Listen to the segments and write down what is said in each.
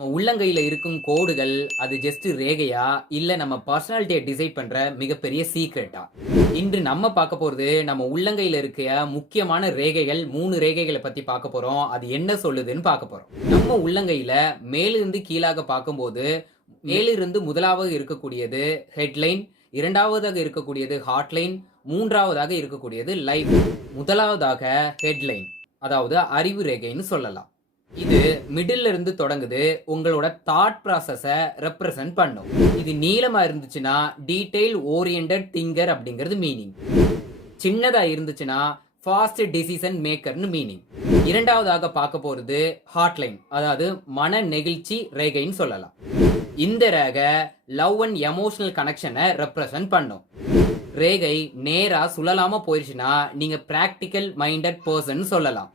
நம்ம உள்ளங்கையில் இருக்கும் கோடுகள் அது ஜஸ்ட் ரேகையா? இல்லை நம்ம பர்சனாலிட்டியை டிசைட் பண்ணுற மிகப்பெரிய சீக்ரெட்டா இன்று நம்ம பார்க்க போகிறது நம்ம உள்ளங்கையில் இருக்க முக்கியமான ரேகைகள் மூணு ரேகைகளை பற்றி பார்க்க போகிறோம் அது என்ன சொல்லுதுன்னு பார்க்க போகிறோம் நம்ம உள்ளங்கையில் மேலிருந்து கீழாக பார்க்கும்போது மேலிருந்து முதலாவது இருக்கக்கூடியது ஹெட்லைன் இரண்டாவதாக இருக்கக்கூடியது ஹாட்லைன் மூன்றாவதாக இருக்கக்கூடியது லைஃப் முதலாவதாக ஹெட்லைன் அதாவது அறிவு ரேகைன்னு சொல்லலாம். இது மிடில் இருந்து தொடங்குது. உங்களோட தாட் ப்ராசஸை ரெப்ரசன்ட் பண்ணும். இது நீளமா இருந்துச்சுன்னா டீடைல் ஓரியண்டட் திங்கர் அப்படிங்கிறது மீனிங் சின்னதா இருந்துச்சுன்னா ஃபாஸ்ட் டிசிஷன் மேக்கர்னு மீனிங் இரண்டாவதாக பார்க்க போறது ஹாட்லைன் அதாவது மன நெகிழ்ச்சி ரேகைன்னு சொல்லலாம். இந்த ரேகை லவ் அண்ட் எமோஷனல் கனெக்ஷனை ரெப்ரசன்ட் பண்ணும். ரேகை நேரா சுழலாம போயிடுச்சுன்னா நீங்க பிராக்டிக்கல் மைண்டட் பர்சன் சொல்லலாம்.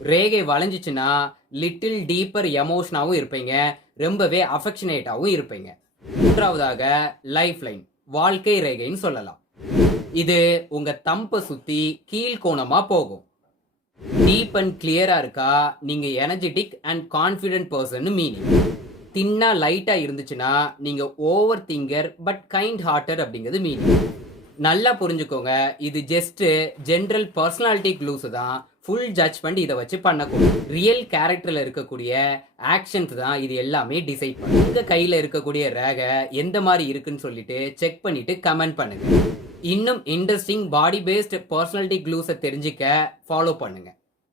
ரேகை வளைஞ்சிச்சுன்னா லிட்டில் டீப்பர் எமோஷனாகவும் இருப்பீங்க. ரொம்பவே அஃபெக்ஷனேட்டாகவும் இருப்பீங்க. மூன்றாவதாக லைஃப் லைன் வாழ்க்கை ரேகைன்னு சொல்லலாம். இது உங்க தம்பை சுத்தி கீழ்கோணமா போகும். டீப் அண்ட் கிளியரா இருக்கா? நீங்க energetic and confident person meaning தின்னா லைட்டா இருந்துச்சுன்னா நீங்க over thinker but kind hearted அப்படிங்கிறது மீனிங் நல்லா புரிஞ்சுக்கோங்க. இது ஜஸ்ட் ஜென்ரல் பர்சனாலிட்டி க்ளூஸ் தான். ஃபுல் ஜட்ஜ்மெண்ட் இதை வச்சு பண்ணக்கூடும் ரியல் கேரக்டரில் இருக்கக்கூடிய ஆக்ஷன்ஸ் தான் இது எல்லாமே டிசைட் பண்ணும். இந்த கையில் இருக்கக்கூடிய ரேகை எந்த மாதிரி இருக்குன்னு சொல்லிட்டு செக் பண்ணிட்டு கமெண்ட் பண்ணுங்க. இன்னும் இன்ட்ரெஸ்டிங் பாடி பேஸ்ட் பர்சனாலிட்டி க்ளூஸை தெரிஞ்சுக்க ஃபாலோ பண்ணுங்கள்